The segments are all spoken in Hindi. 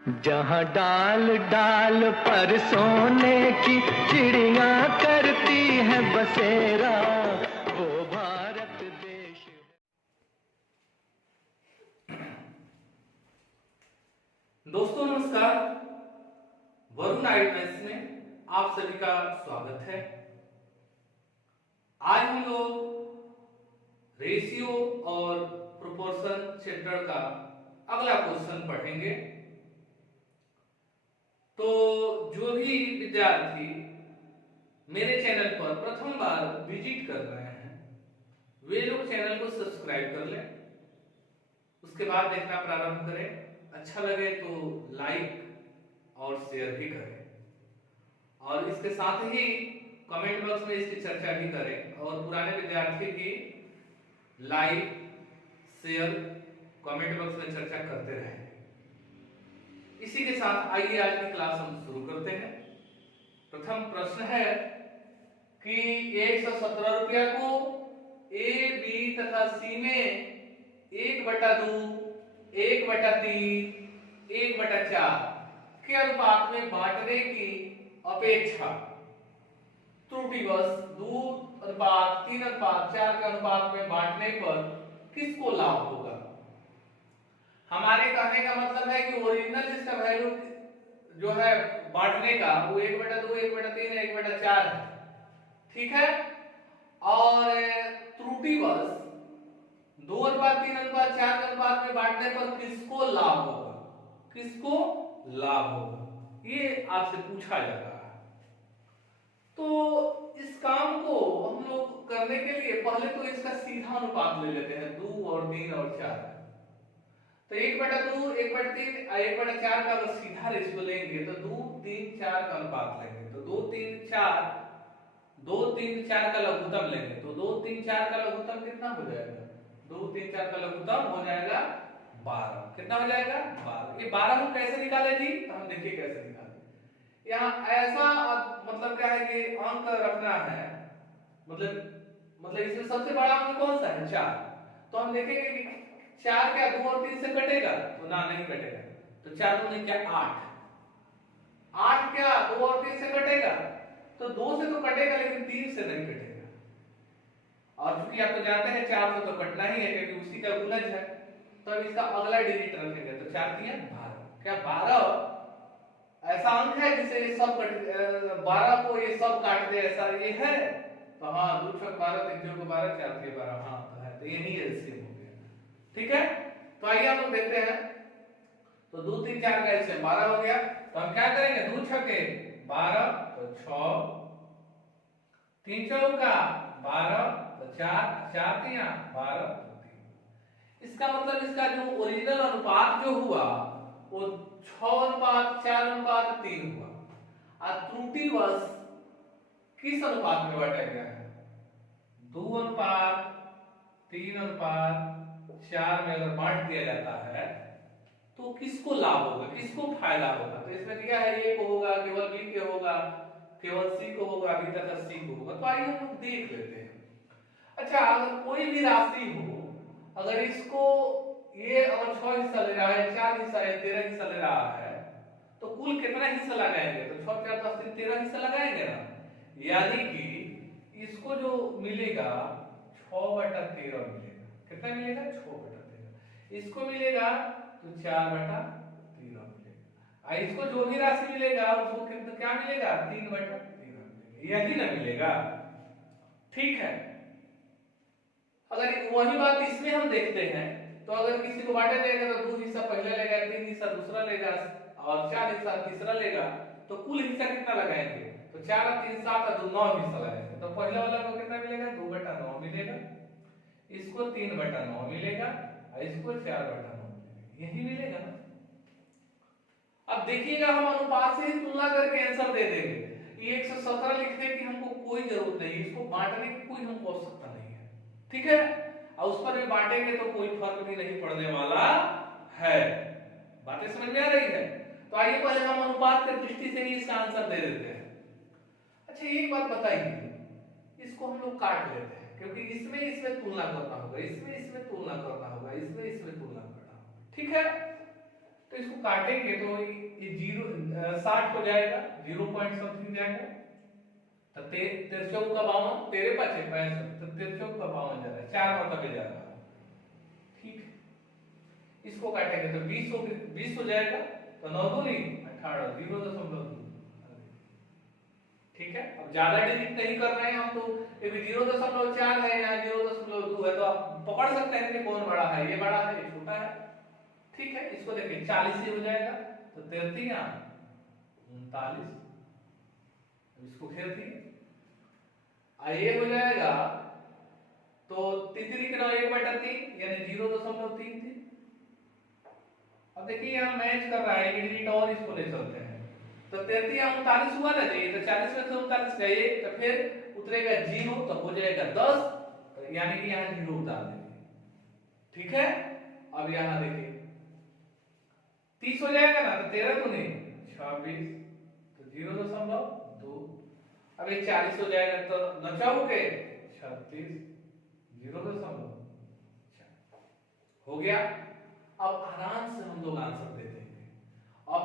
जहाँ डाल डाल पर सोने की चिड़िया करती है बसेरा, वो भारत देश है। दोस्तों नमस्कार, वरुण आइटनेस में आप सभी का स्वागत है। आज हम लोग रेशियो और प्रोपोर्शन चैप्टर का अगला क्वेश्चन पढ़ेंगे। तो जो भी विद्यार्थी मेरे चैनल पर प्रथम बार विजिट कर रहे हैं वे लोग चैनल को सब्सक्राइब कर लें, उसके बाद देखना प्रारंभ करें। अच्छा लगे तो लाइक और शेयर भी करें और इसके साथ ही कमेंट बॉक्स में इसकी चर्चा भी करें और पुराने विद्यार्थी भी लाइक शेयर कमेंट बॉक्स में चर्चा करते रहें। इसी के साथ आइए आज की क्लास हम शुरू करते हैं। प्रथम प्रश्न है कि 117 रुपया को ए बी तथा सी में 1/2, 1/3, 1/4 के अनुपात में बांटने की अपेक्षा त्रुटिवश 2:3:4 के अनुपात में बांटने पर किसको लाभ होगा। हमारे कहने का मतलब है कि ओरिजिनल इसका वैल्यू जो है बांटने का वो 1/2, 1/3, 1/4 है, ठीक है। और त्रुटिवश 2:3:4 के अनुपात में बांटने पर किसको लाभ होगा, किसको लाभ होगा, ये आपसे पूछा जाता है। तो इस काम को हम लोग करने के लिए पहले तो इसका सीधा अनुपात ले लेते हैं, 2 और 3 और 4। तो 1/2, 1/3, 1/4 का अगर सीधा रेशियो लेंगे तो 2, 3, 4 का अनुपात लेंगे तो 2, 3, 4, 2, 3, 4 का लघुत्तम लेंगे तो 2, 3, 4 का लघुत्तम कितना हो जाएगा, 2, 3, 4 का लघुत्तम हो जाएगा 12। कितना हो जाएगा 12। ये 12 हम कैसे निकाले जी, तो हम देखिए कैसे निकाले। यहाँ ऐसा मतलब क्या है कि अंक रखना है, मतलब इसमें सबसे बड़ा अंक कौन सा है 4। तो हम देखेंगे कि 4 क्या 2 और 3 से कटेगा, तो ना नहीं कटेगा। तो 4 दूनी क्या 8, 8 क्या 2 और 3 से कटेगा, तो 2 से तो कटेगा लेकिन 3 से नहीं कटेगा। और चूंकि आप तो जानते हैं 4 से तो कटना ही है क्योंकि उसी का गुणज है। तो अब इसका अगला डिजिट रखेंगे तो 4 3 12। क्या 12 ऐसा अंक है जिसे ये सब 12 को ये सब काट दे, ऐसा ये है। तो हाँ 2 6 12, 3 0 12, 4 3 12, हाँ तो है। तो यही एलसीएम हो गया, ठीक है। तो आइए हम लोग देखते हैं। तो 2 3 4 का एलसीएम 12 हो गया। तो हम क्या करेंगे, 2 6 12 तो 6, 3 चौका 12 तो 4, 4 3 12 तो 3। इसका मतलब इसका जो ओरिजिनल अनुपात जो हुआ वो 6:4:3 हुआ और त्रुटिवश किस अनुपात में बांटा गया है, 2:3:4 में अगर बांट दिया जाता है तो किसको लाभ होगा, किसको फायदा होगा। तो इसमें दिया है ए को होगा, केवल बी के होगा, केवल सी को होगा, बी तथा सी को होगा। तो आइए हम लोग देख लेते हैं। अच्छा, अगर कोई भी राशि हो, अगर इसको ये अगर 6 हिस्सा ले रहा है, 4 हिस्सा है, 13 हिस्सा ले रहा है, तो कुल कितना हिस्सा लगाएंगे, तो 6 4 10 3 13 हिस्सा लगाएंगे ना। यानी कि इसको जो मिलेगा 6/13 मिलेगा। कितना मिलेगा 6/13। इसको मिलेगा तो 4/13 मिलेगा। इसको जो भी राशि मिलेगा उसको कितना क्या मिलेगा 3/13 मिलेगा, यही ना मिलेगा, ठीक है। अगर वही बात इसमें हम देखते हैं तो अगर किसी को बांटा जाएगा तो 2 हिस्सा पहला लेगा, 3 हिस्सा दूसरा लेगा और 4 हिस्सा तीसरा लेगा, तो कुल हिस्सा कितना लगाएंगे, तो 4 और 3 7 और 2 9 हिस्सा लगाएंगे। तो पहला वाला को कितना मिलेगा 2/9 मिलेगा, इसको 3/9 मिलेगा और इसको 4/9 मिलेगा, यही मिलेगा ना। अब देखिएगा हम अनुपात से ही तुलना करके आंसर दे देंगे। ये 117 लिखने की हमको कोई जरूरत नहीं, इसको बांटने की कोई हमको आवश्यकता नहीं है, ठीक है। और उस पर भी बांटेंगे तो कोई फर्क भी नहीं पड़ने वाला है। बातें समझ में आ रही है। तो आइए पहले हम अनुपात की दृष्टि से ही इसका आंसर दे देते हैं। अच्छा एक बात बताइए, इसको हम लोग काट लेते हैं क्योंकि इसमें इसमें तुलना करना होगा, इसमें इसमें तुलना करना होगा, इसमें इसमें तुलना करना होगा, ठीक है। तो इसको काटेंगे तो ये 60 हो जाएगा, 0 पॉइंट समथिंग जाएगा। तो 13 का 52, तेरे पास है 65, तो 13 का 52 जा रहा है, 4 मरतबे जा रहा है। ठीक, इसको काटेंगे तो 20 हो जाएगा, तो 9 दूनी 18, 0.2। ठीक है, अब ज्यादा डिजिट नहीं कर रहे हैं हम, तो 0.4 है, यहाँ 0.2 है, तो आप पकड़ सकते हैं कि कौन बड़ा है, ये बड़ा है ये छोटा है। ठीक है, इसको देखिए 40 से हो जाएगा, तो 33 39, इसको घेर दिए। ये हो जाएगा तो 33 के 9 1/3 यानी 0.33। अब देखिए यहाँ मैच कर रहा है, एक डिजिट और इसको ले चलते हैं, तो 33 यहाँ 39 हुआ ना जी, तो 40 में से 39 गए, तो फिर उतरेगा 0, तो हो जाएगा 10, तो यानी कि यहाँ 0 उतार देंगे। ठीक है, अब यहाँ देखिए 30 हो जाएगा ना, तो 13 दूनी 26, तो 0.2। अब ये 40 हो जाएगा, तो 9 के 36, 0.4 हो गया। अब आराम से हम लोग आंसर दे देंगे। अब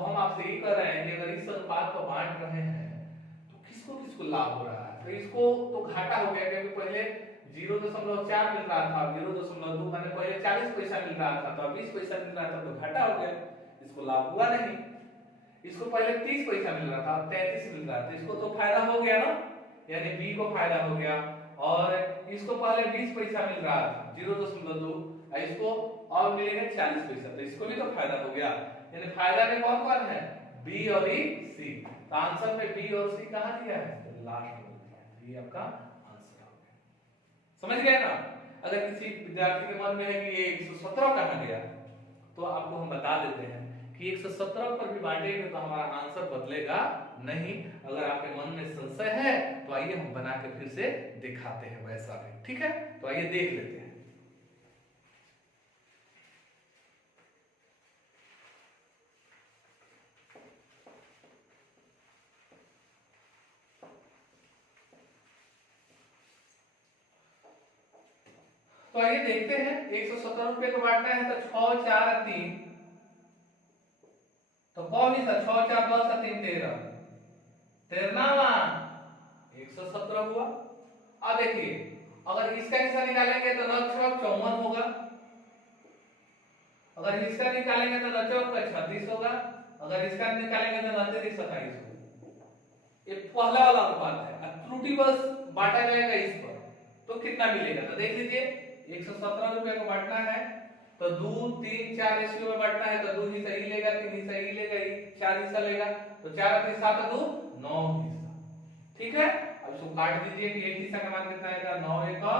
हम आपसे ये कर रहे हैं कि अगर इस अनुपात को बांट रहे हैं तो किसको किसको लाभ हो रहा है। तो इसको तो घाटा हो गया, क्योंकि पहले 0.4 मिल रहा था, 0.2 माने पहले 40 पैसा मिल रहा था, तो 20 पैसा मिल रहा था, तो घाटा हो गया, इसको लाभ हुआ नहीं। इसको पहले 30 पैसा मिल रहा था, 33 मिल रहा था, इसको तो फायदा हो गया ना, यानी बी को फायदा हो गया। और इसको पहले 20 पैसा मिल रहा था 0.2, इसको और मिलेगा 40 पैसा, तो इसको भी तो फायदा हो गया। यानी फायदा में कौन कौन है, बी और सी। तो आंसर में बी और सी कहां दिया है, लास्ट में दिया है। ये आपका आंसर हो गया, समझ गए ना। अगर किसी विद्यार्थी के मन में है कि ये 117 कहां गया, तो आपको हम बता देते हैं कि 117 पर भी बांटेंगे तो हमारा आंसर बदलेगा नहीं। अगर आपके मन में संशय है तो आइए हम बना के फिर से दिखाते हैं वैसा भी। ठीक है, तो आइए देख लेते हैं। तो आइए देखते हैं, 117 रुपए को बांटना है तो 6 4 3, तो कौन ही सर 6 4 10 3 13, 13वां 117 हुआ। अब देखिए अगर इसका हिस्सा निकालेंगे तो 9 6 54 होगा, अगर इसका निकालेंगे तो 9 चौक 36 होगा, अगर इसका निकालेंगे तो 9 3 27 होगा। ये पहला वाला अनुपात है। अब त्रुटि बस बांटा जाएगा इस पर, तो कितना मिलेगा, तो देख लीजिए 117 रुपए को बांटना है तो 2 3 4 रेशियो में बांटना है, तो 2 हिस्सा ही लेगा, 3 हिस्सा ही लेगा, 4 हिस्सा लेगा, तो 4 3 7 2 9 हिस्सा। ठीक है, अब इसको काट दीजिए कि एक हिस्सा का मान कितना आएगा, 9 1 9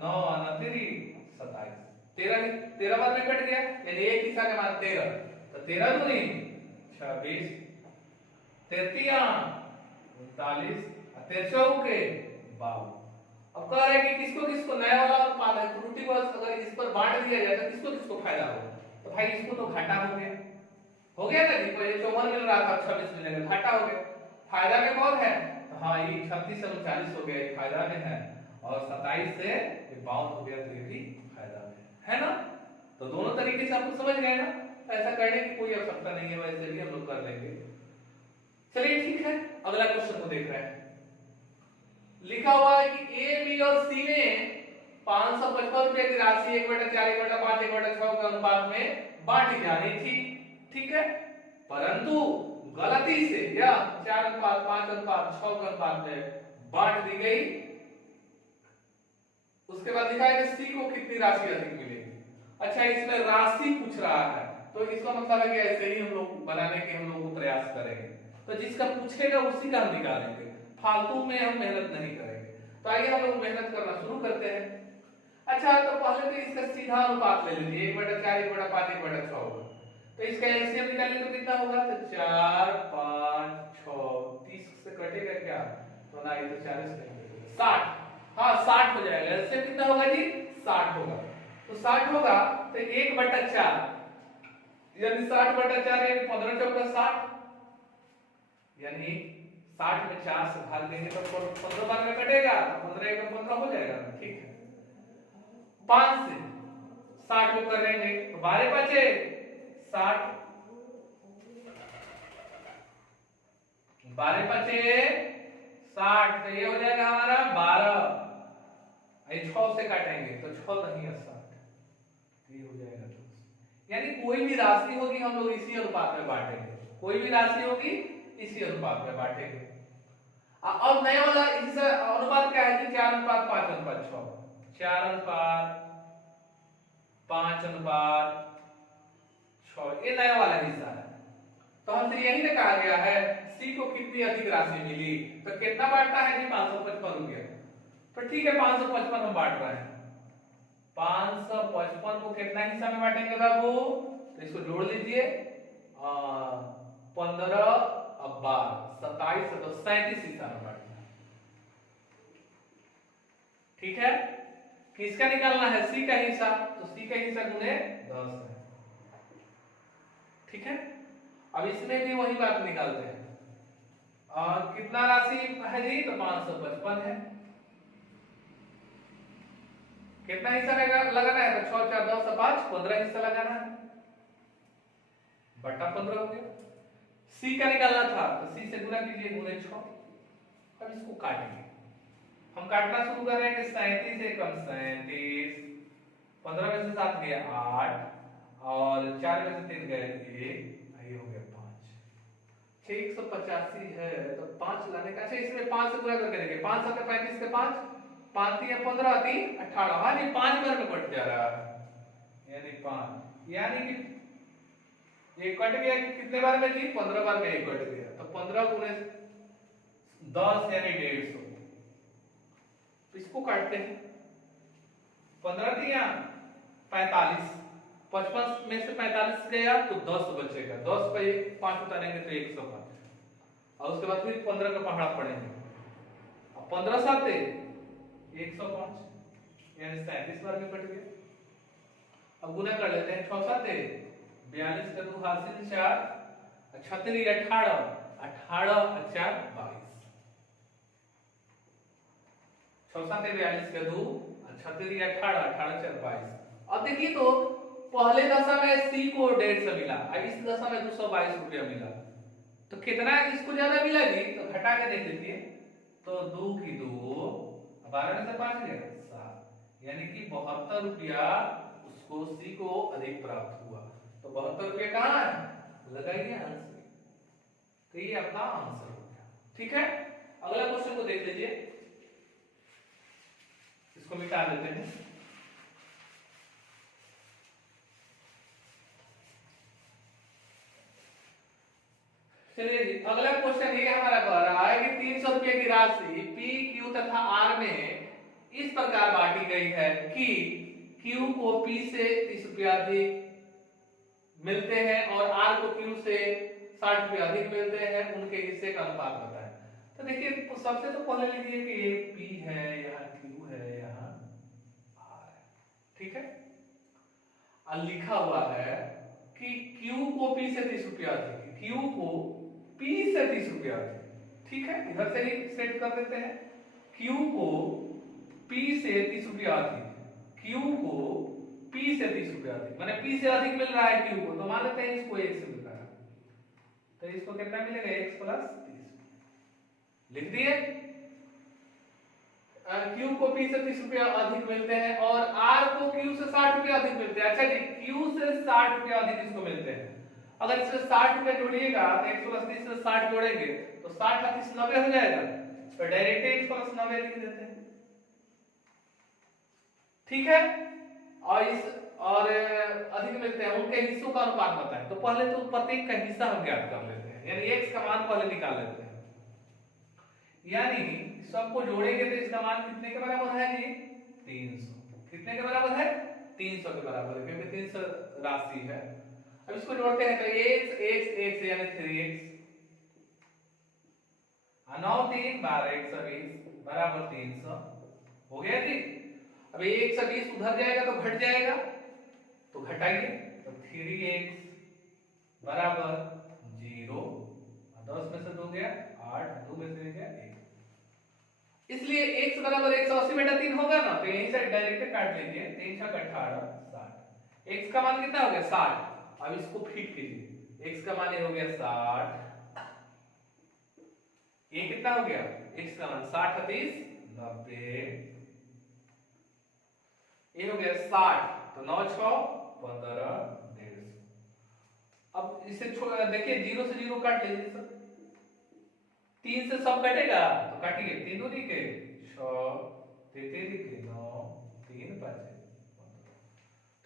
9 3 27, 13 बार में कट गया, यानी एक हिस्सा का मान 13, तो 13 दूनी 26, 33 39, 13 के 52। अब कह रहे हैं कि किसको किसको नया वाला उत्पाद है, त्रुटि बस अगर इस पर बांट दिया जाए तो किसको किसको फायदा होगा, तो भाई इसको तो घाटा हो गया ना जी, पहले 54 मिल रहा था 26 मिलेगा, घाटा हो गया। फायदा में कौन है, तो हाँ ये 36 से 39 हो गया, ये फायदा में है, और 27 से 52 हो गया, तो ये भी फायदा में है ना। तो दोनों तरीके से आप लोग समझ गए ना, ऐसा करने की कोई आवश्यकता नहीं है, वैसे भी हम लोग कर लेंगे। चलिए ठीक है, अगला क्वेश्चन को देख रहे हैं। लिखा हुआ है कि ए बी और सी में 555 रुपए की राशि 1/4 1/5 1/6 के अनुपात में बांटी जानी थी। ठीक है, परंतु गलती से यह 4:5:6 के अनुपात में बांट दी गई। उसके बाद लिखा है कि सी को कितनी राशि अधिक मिलेगी। अच्छा, इसमें राशि पूछ रहा है, तो इसका मतलब है कि ऐसे ही हम लोग बनाने के हम लोग प्रयास करेंगे, तो जिसका पूछेगा उसी का हम निकालेंगे, फालतू में हम मेहनत नहीं करेंगे। तो आइए हम लोग मेहनत करना शुरू करते हैं। अच्छा, तो पहले तो इसका सीधा अनुपात ले लीजिए, 1/4 1/5 1/6 होगा, तो इसका एलसीएम निकालेंगे तो कितना होगा, तो 4 5 6 30 से कटेगा क्या, तो ना ये तो 40 से 60, हाँ 60 हो जाएगा। एलसीएम कितना होगा जी, 60 होगा, तो 60 होगा तो 1/4 यानी 60/4 यानी 15 चौका 60, यानी 60 में 4 से भाग देंगे तो 15 बार में कटेगा, 15 1 15 हो जाएगा। ठीक है, 5 से 60 को करेंगे तो 12 बचे 60, 12 पचे 60, तो ये हो जाएगा हमारा 12। 6 से काटेंगे तो 6 नहीं 60, ये हो जाएगा 10। यानी कोई भी राशि होगी हम लोग इसी अनुपात में बांटेंगे, कोई भी राशि होगी इसी अनुपात में बांटेंगे। अब नया वाला हिस्सा अनुपात क्या है जी? 4:5:6, 4:5:6, ये नया वाला हिस्सा है। तो हमसे यही ना कहा गया है सी को कितनी अधिक राशि मिली, तो कितना बांटना है जी? 555 रुपया। तो ठीक है 555 हम बांट रहे हैं। 555 को कितना हिस्सा में बांटेंगे बाबू? तो इसको जोड़ लीजिए, 15 अब 12 27, तो 37 हिस्सा में बांटना है। ठीक है, किसका निकालना है? सी का हिस्सा, तो सी का हिस्सा गुने 10 है। ठीक है, अब इसमें भी वही बात निकालते हैं। कितना राशि है जी? तो 555 है। कितना हिस्सा लगाना है? तो 6 4 10 5 15 हिस्सा लगाना है, बटा 15 हो गया। सी का निकालना था तो सी से गुना कीजिए, गुने 6। अब इसको काटेंगे, हम काटना शुरू कर रहे हैं। 37 से कम 37, 15 में से 7 गया 8, और 4 में से 3 गए 1, ये हो गया 5। 185 है तो 5 लाने का। अच्छा, इसमें 5 से गुणा करके देखिए, 5 7 35 के 5, 5 3 15 3 18, हाँ ये 5 बार में कट जा रहा है, यानी 5, यानी कि ये कट गया कितने बार में जी? 15 बार में ये कट गया। तो 15 गुणे 10 यानी 150। इसको काटते हैं, 15 दिया 45, 55 में से 45 गया तो 10 बचेगा, 10 पे 5 उतारेंगे तो 105, और उसके बाद फिर 15 का पहाड़ा पड़ेंगे। अब 15 साथ 105, यानी 37 बार में कट गया। अब गुना कर लेते हैं, 6 7 42 का 2 हासिल 4, 36 18, 18 4 22, 6 7 42 का 2, 36 18, 18 4 22। अब देखिए तो पहले दशा में सी को 150 मिला, अब इस दशा में 222 रुपया मिला, तो कितना इसको ज्यादा मिला जी? तो घटा के देख लीजिए, तो 2 की 2, 12 में से 5 गया 7, यानी कि 72 रुपया उसको सी को अधिक प्राप्त हुआ। तो 72 रुपया कहाँ है? लगाइए आंसर, तो ये आपका आंसर हो गया। ठीक है, अगला क्वेश्चन को देख लीजिए, इसको मिटा देते हैं। चलिए जी, अगला क्वेश्चन ये हमारा कह रहा है कि 300 रुपये की राशि पी क्यू तथा आर में इस प्रकार बांटी गई है कि क्यू को पी से 30 रुपया अधिक मिलते हैं और आर को क्यू से 60 रुपया अधिक मिलते हैं, उनके हिस्से का अनुपात बताएं। तो देखिए सबसे तो पहले लीजिए कि ये पी है, यहाँ क्यू है, यहाँ आर है। ठीक है, और लिखा हुआ है कि क्यू को पी से 30 रुपया अधिक, क्यू को पी से 30 रुपया अधिक। ठीक है, इधर से ही सेट कर देते हैं, क्यू को पी से 30 रुपया अधिक, क्यू को पी से 30 रुपया अधिक, माने पी से अधिक मिल रहा है क्यू को, तो मान लेते हैं इसको 1 से मिल रहा है, तो इसको कितना मिलेगा? x + 30। लिख दिए, क्यू को पी से 30 रुपया अधिक मिलते हैं और आर को क्यू से 60 रुपया अधिक मिलते हैं। अच्छा जी, क्यू से 60 रुपया अधिक इसको मिलते हैं, अगर इससे 60 रुपया जोड़िएगा तो 1 + 30 से 60 जोड़ेंगे तो 60 + 30 90 हो जाएगा, तो डायरेक्ट 1 + 90 लिख देते हैं। ठीक है, और इस और अधिक मिलते हैं, उनके हिस्सों का अनुपात बताएं। तो पहले तो प्रत्येक का हिस्सा हम ज्ञात कर लेते हैं, यानी x का मान पहले निकाल लेते हैं, यानी सबको जोड़ेंगे तो इसका मान कितने के बराबर है जी? 300। कितने के बराबर है? 300 के बराबर है, क्योंकि 300 राशि है। अब इसको जोड़ते हैं तो x x x यानी 3x, 9 3 12 120 बराबर 300 हो गया जी। अब 120 उधर जाएगा तो घट जाएगा, तो घटाइए, तो 3x बराबर 0, 10 में से 2 गया 8, 2 में से गया 1, इसलिए x बराबर 180 बेटा 3 होगा ना, तो यहीं से डायरेक्ट काट लीजिए, 3 6 18 60, x का मान कितना हो गया? 60, अब इसको फिट कीजिए, x का मान ये हो गया 60, ये कितना हो गया, x का मान 60 30 90, ये हो गया 60, तो 9 6 15 150। अब इसे देखिए, 0 से 0 काट लीजिए सर, 3 से सब कटेगा तो काटिए, 3 दूनी के 6 3 के 9 3 5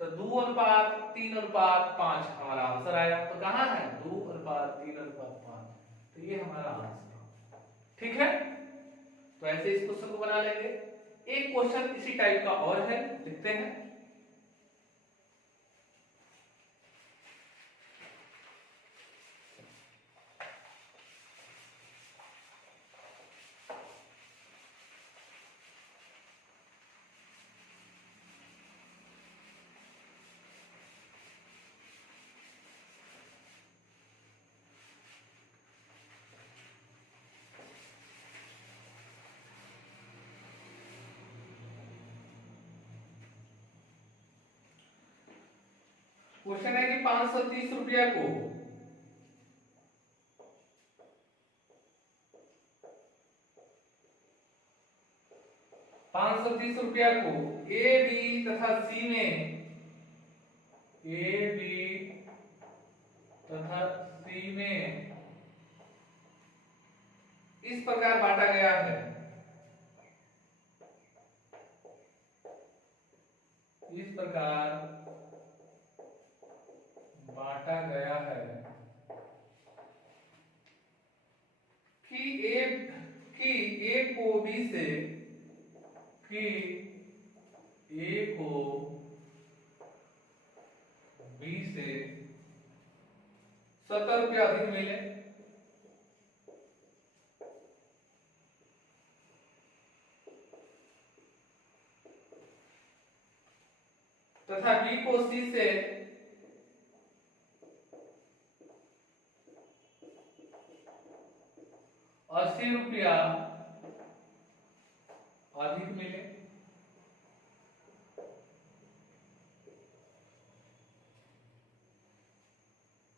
तो 2:3:5 हमारा आंसर आया। तो कहां है 2:3:5, तो ये हमारा आंसर, ठीक है। तो ऐसे इस क्वेश्चन को बना लेंगे। एक क्वेश्चन इसी टाइप का और है, लिखते हैं। क्वेश्चन है कि 530 रुपया को 530 रुपया को ए बी तथा सी में, ए बी तथा सी में इस प्रकार बांटा गया है, इस प्रकार बांटा गया है कि ए को बी से, कि ए को बी से 70 रुपया अधिक मिले, तथा बी को सी से 80 रुपया अधिक मिले।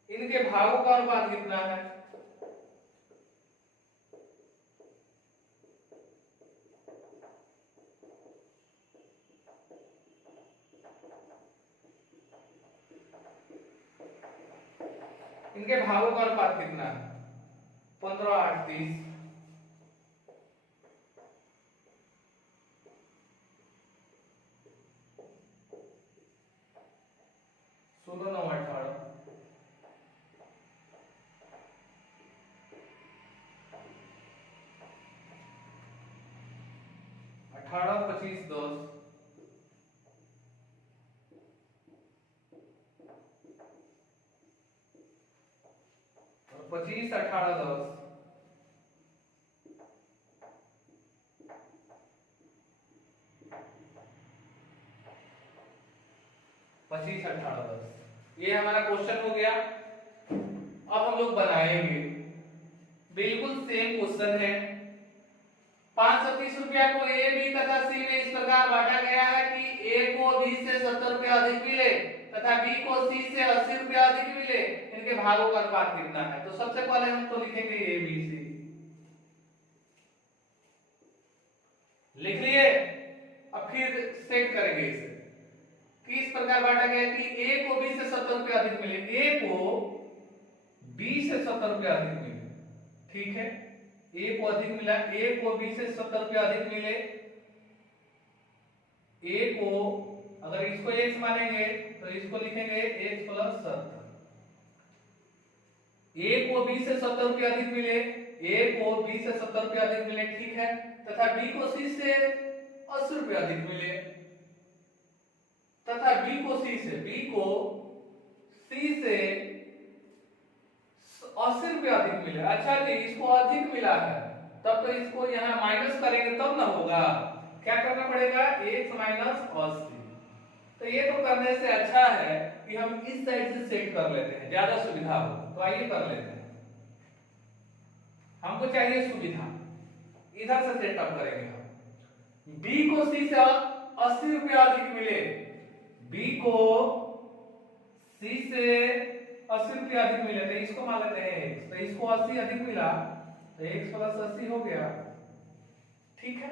इनके भागों का अनुपात कितना है, इनके भागों का अनुपात कितना है, 15 8 30, 16 9 18, 18 25 10, 25 18 10, 25 18 10, ये हमारा क्वेश्चन हो गया। अब हम लोग बनाएंगे, बिल्कुल सेम क्वेश्चन है। 530 रुपया को ए बी तथा सी में इस प्रकार बांटा गया है कि ए को बी से 70 रुपया अधिक मिले तथा बी को सी से 80 रुपया अधिक मिले। इनके भागों का अनुपात कितना है, तो सबसे पहले हम तो लिखेंगे ए बी सी, लिख लिए। अब फिर सेट करेंगे इसे कि इस प्रकार बांटा गया कि ए को बी से 70 रुपया अधिक मिले, ए को बी से 70 रुपया अधिक मिले, ठीक है। ए को अधिक मिला, ए को बी से 70 रुपया अधिक मिले। ए को अगर इसको x मानेंगे तो इसको लिखेंगे x प्लस 70। ए को बी से 70 रुपया अधिक मिले, ए को बी से 70 रुपया अधिक मिले, ठीक है। तथा बी को सी से 80 रुपया अधिक मिले, तथा बी को सी से 80 रुपया अधिक मिले। अच्छा जी, इसको अधिक मिला है तब तो इसको यहाँ माइनस करेंगे तब ना होगा, क्या करना पड़ेगा, x माइनस 80। तो ये तो करने से अच्छा है कि हम इस साइड से सेट कर लेते हैं, ज्यादा सुविधा हो। तो आइए कर लेते हैं, हमको चाहिए सुविधा, इधर से सेटअप करेंगे हम। b को c से 80 रुपया अधिक मिले, b को c सी से 80 रुपया अधिक मिले तो इसको मान लेते हैं x, तो इसको 80 अधिक मिला तो x प्लस 80 हो गया। ठीक है,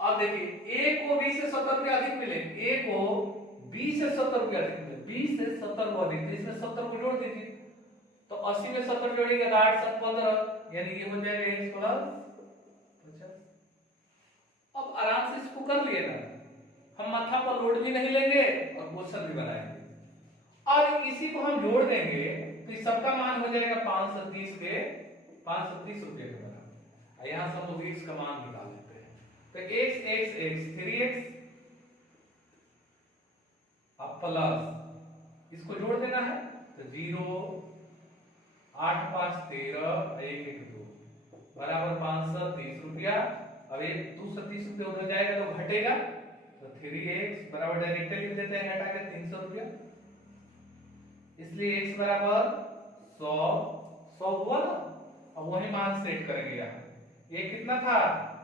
अब देखिए a को b से 70 रुपया अधिक मिले, a को b से 70 रुपया अधिक मिले, b से 70 को अधिक, इसमें 70 को जोड़ दीजिए तो 80 में 70 जोड़ेंगे तो 8 7 15, यानी ये हो जाएगा x प्लस 50। अब आराम से इसको कर लिए ना, हम माथा पर लोड भी नहीं लेंगे और क्वेश्चन भी बनाएंगे। और इसी को हम जोड़ देंगे तो इस सबका मान हो जाएगा 530 के 530 रुपये के बराबर। यहां से हम लोग x का मान निकाल लेते हैं, तो x 3x अब प्लस इसको जोड़ देना है तो 0 8 5 13 1 1 2 बराबर 530 रुपया। अब ये 230 रुपया उधर जाएगा तो घटेगा, तो 3x बराबर डायरेक्टली लिख देते हैं हटा के 300 रुपया, इसलिए x बराबर 100 हुआ ना। अब वही मान सेट करेंगे यहाँ, ये कितना था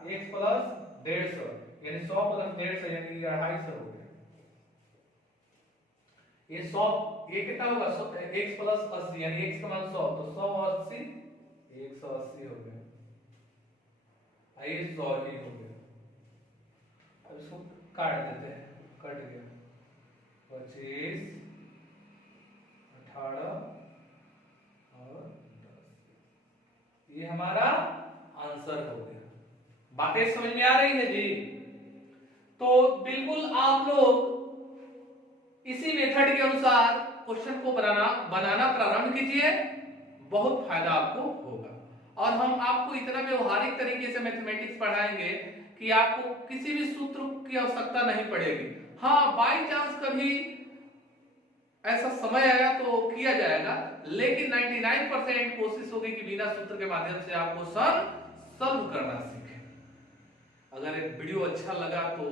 x प्लस 150 यानी 100 प्लस 150 यानी 250 हो गया। ये 100 ये कितना होगा x प्लस 80 यानी x का मान 100, तो 100 और 80 180 हो गया, ये 100 ही हो गया। अब इसको काट देते हैं, कट गया 25 18 और 10, ये हमारा आंसर हो गया। बातें समझ में आ रही है जी? तो बिल्कुल आप लोग इसी मेथड के अनुसार क्वेश्चन को बनाना प्रारंभ कीजिए, बहुत फायदा आपको होगा। और हम आपको इतना व्यवहारिक तरीके से मैथमेटिक्स पढ़ाएंगे कि आपको किसी भी सूत्र की आवश्यकता नहीं पड़ेगी। हाँ, बाई चांस कभी ऐसा समय आया तो किया जाएगा, लेकिन 99% कोशिश होगी कि बिना सूत्र के माध्यम से आप क्वेश्चन सॉल्व करना सीखें। अगर वीडियो अच्छा लगा तो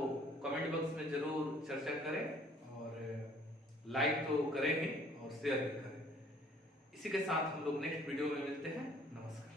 कमेंट बॉक्स में जरूर चर्चा करें और लाइक तो करें ही और शेयर भी करें। इसी के साथ हम लोग नेक्स्ट वीडियो में मिलते हैं। नमस्कार।